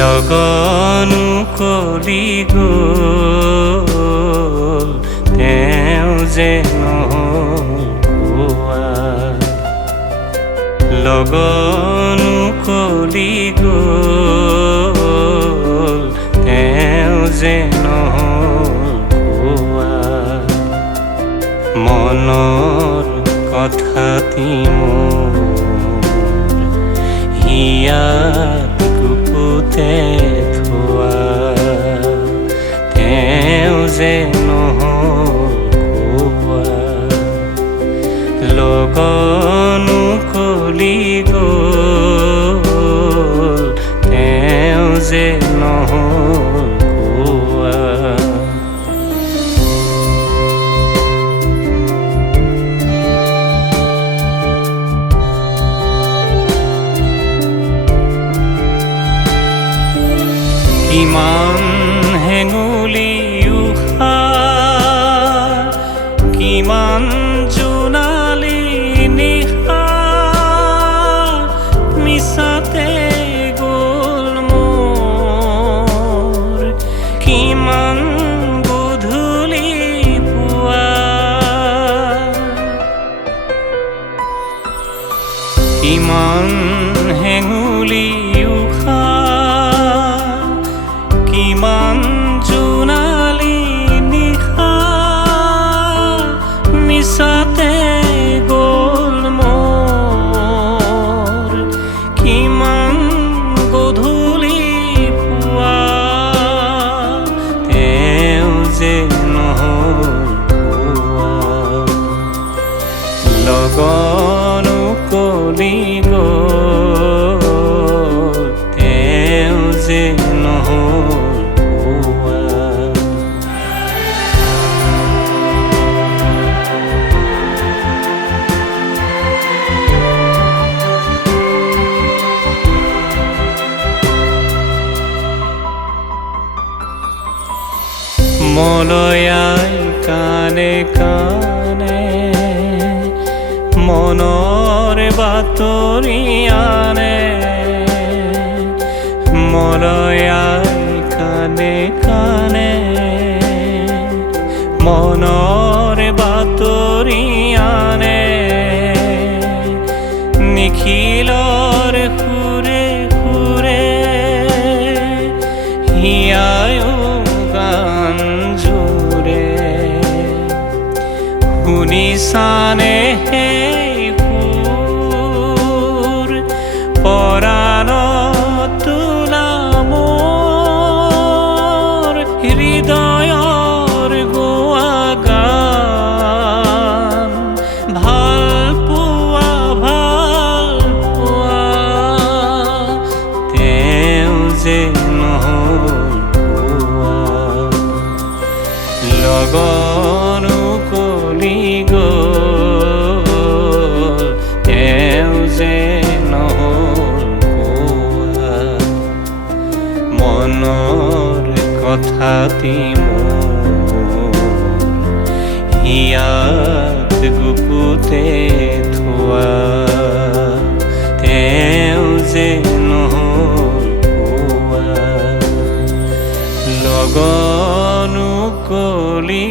লগনো কলি গ'ল তেওঁ যে নহোৱা লগনো কলি গ'ল তেওঁ যে নহোৱা মনৰ কথাটি মোৰ হিয়াত গুপুতে থোৱা তেওঁ যে নহোৱা লগনো কলি গ'ল তেওঁ যে নহোৱা কিমান হেঙুলি উষা কিমান জোনালী নিশা মিছাতে গ'ল মোৰ কিমান গধূলি পুৱা কিমান হেঙুলি উষা কিমান জোনালী নিশা মিছাতে গ'ল মোৰ কিমান গধূলি পুৱা তেওঁ যে নহোৱা লগনো কলি গ'ল তেওঁ যে নহোৱা মলয়াই কানে কানে মনৰ বাতৰি আনে মলয়াই কানে কানে মনৰ বাতৰি আনে নিখিলৰ সুৰে সুৰে হিয়ায়ো গান জুৰে শুনিছানে সেই সুৰ পৰাণত তোলা মোৰ হৃদয়ৰ গোৱা গান ভাল পোৱা তেওঁ যে লগনো কলি গ'ল তেওঁ যে নহোৱা মনৰ কথাটি মোৰ হিয়াত গুপুতে থোৱা তেওঁ যে নহোৱা লগনো কলি